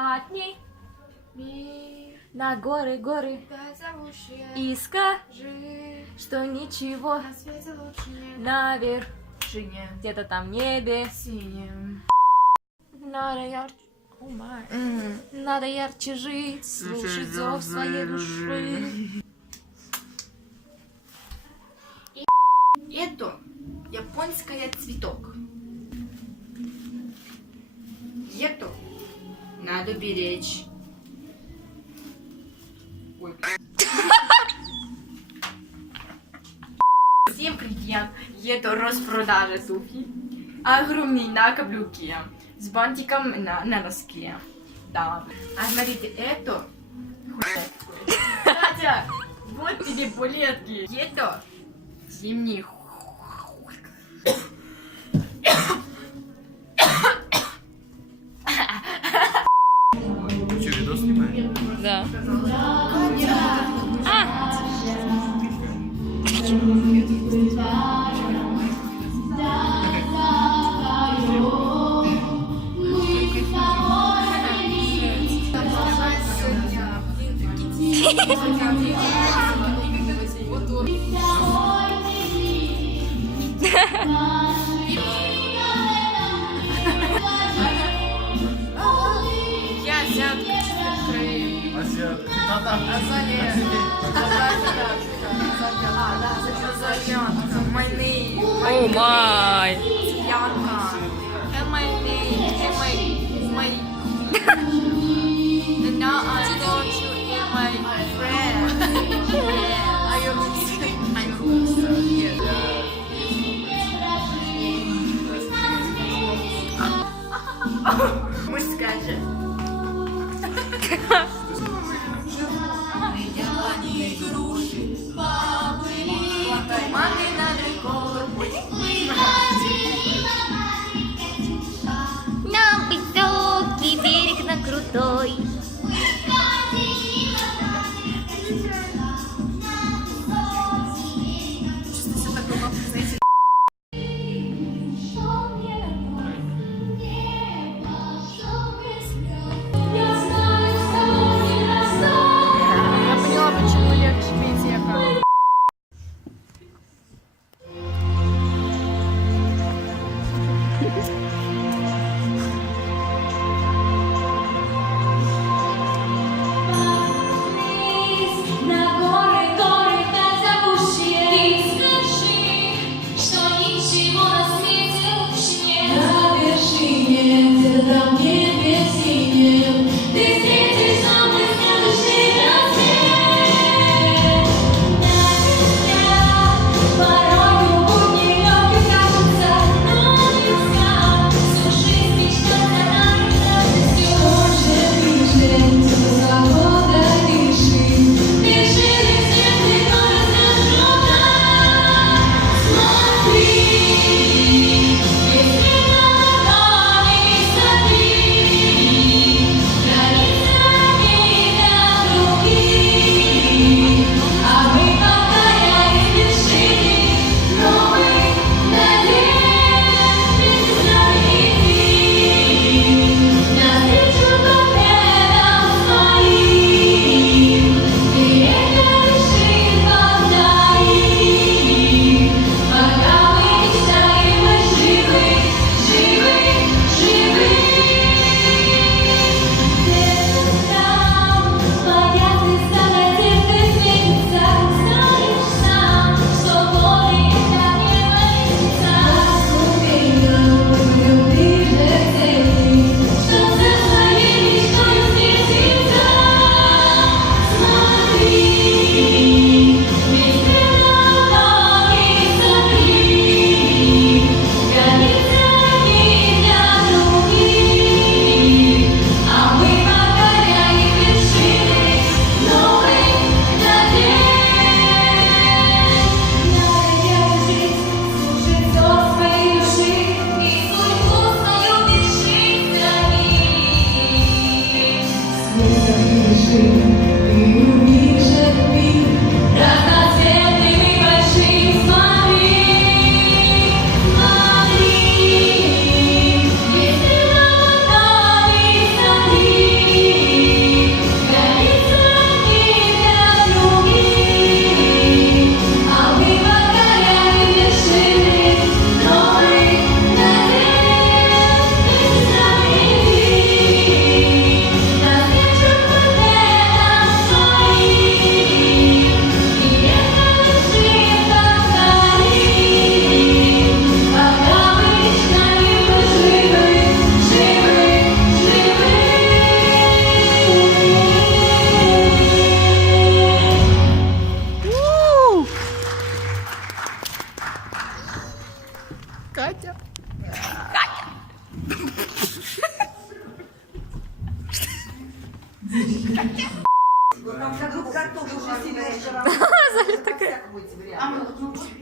Подни Мир, на горы, горы да зовущие, и скажи, жить что ничего на свете лучше нет. на вершине, где-то там в небе. Синим. Надо ярче, надо ярче жить, слушать зов своей души. Это японская цветок. Это надо беречь. Ой. Всем привет! Это распродажа туфли. Огромный на каблуке. С бантиком на носке. Да. А смотрите, это... Катя, вот тебе булетки. Это зимний... Ты что, видос снимаешь? Да. Я азиатка чистой крови. Азиатка. Азиатка. My name. О май. Янка. And my name. And my... And now I'm going to eat my friend. Yeah. Are you Мужская же. Мамы надо На высокий берег, на крутой. Я поняла, почему легче медиака.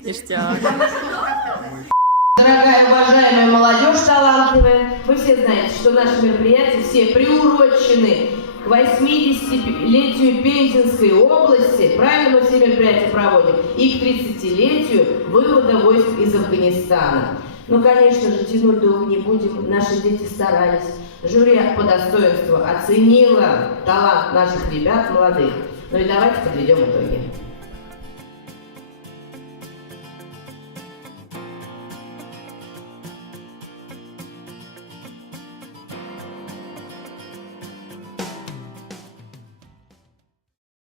Ништяк. Дорогая, уважаемая молодежь талантливая, вы все знаете, что наши мероприятия все приурочены к 80-летию Пензенской области, правильно мы все мероприятия проводим, и к 30-летию вывода войск из Афганистана. Ну, конечно же, тянуть долго не будем, наши дети старались. Жюри по достоинству оценило талант наших ребят молодых. Ну и давайте подведем итоги.